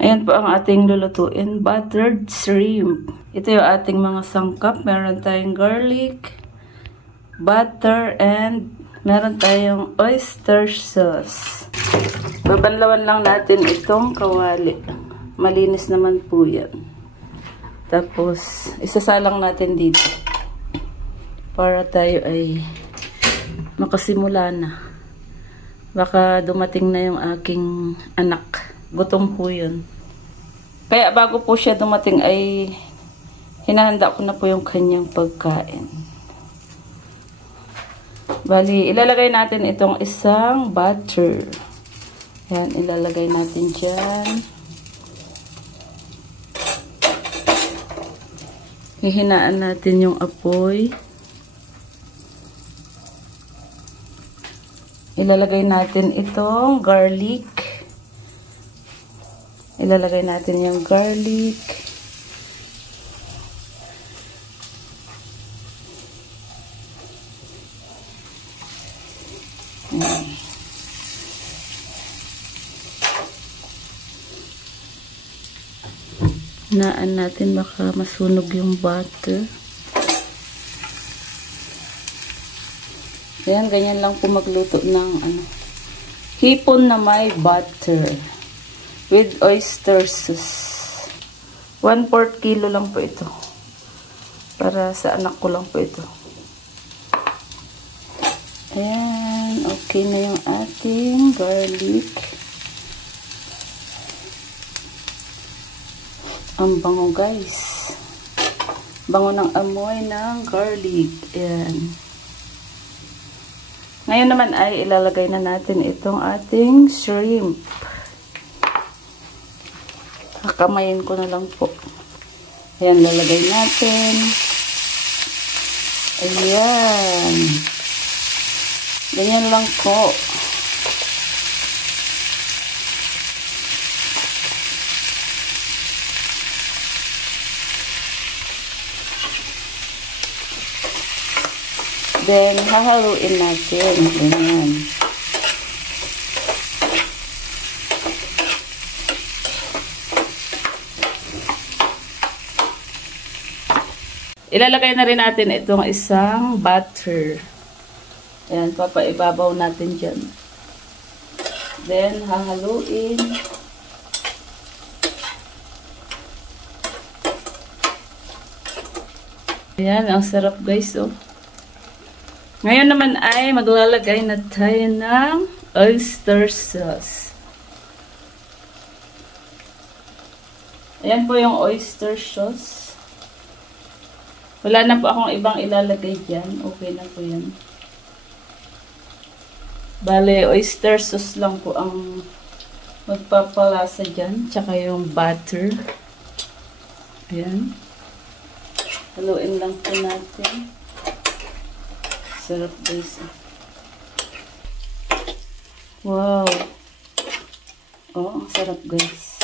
Ayan po ang ating lulutuin, buttered shrimp. Ito yung ating mga sangkap. Meron tayong garlic, butter, and meron tayong oyster sauce. Babanlawan lang natin itong kawali. Malinis naman po yan. Tapos, isasalang natin dito. Para tayo ay makasimula na. Baka dumating na yung aking anak. Gutom po yun. Kaya bago po siya dumating ay hinahanda ko na po yung kanyang pagkain. Bali, ilalagay natin itong isang butter. Yan, ilalagay natin dyan. Hihinaan natin yung apoy. Ilalagay natin itong garlic. Ilalagay natin yung garlic. Hinaan natin baka masunog yung butter. Ayan, ganyan lang po magluto ng hipon na may butter. With oyster sauce. 1/4 kilo lang po ito. Para sa anak ko lang po ito. Ayan. Okay na yung ating garlic. Ang bango guys. Bango ng amoy ng garlic. Ayan. Ngayon naman ay ilalagay na natin itong ating shrimp. Kakamayin ko na lang po. Ayan, lalagay natin. Ayan. Ganyan lang po. Then, hahaluin natin. Ganyan. Ilalagay na rin natin itong isang butter. Ayan, papaibabaw natin dyan. Then, hahaluin. Ayan, ang sarap guys, oh. Ngayon naman ay maglalagay na tayo ng oyster sauce. Ayan po yung oyster sauce. Wala na po akong ibang ilalagay dyan. Okay na po yan. Bale, oyster sauce lang po ang magpapalasa dyan. Tsaka yung butter. Ayan. Haluin lang po natin. Sarap guys. Wow. Oh, ang sarap guys.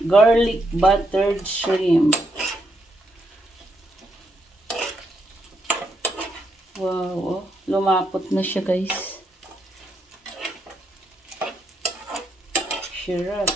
Garlic buttered shrimp. Wow, oh, lumapot na siya guys. Sarap.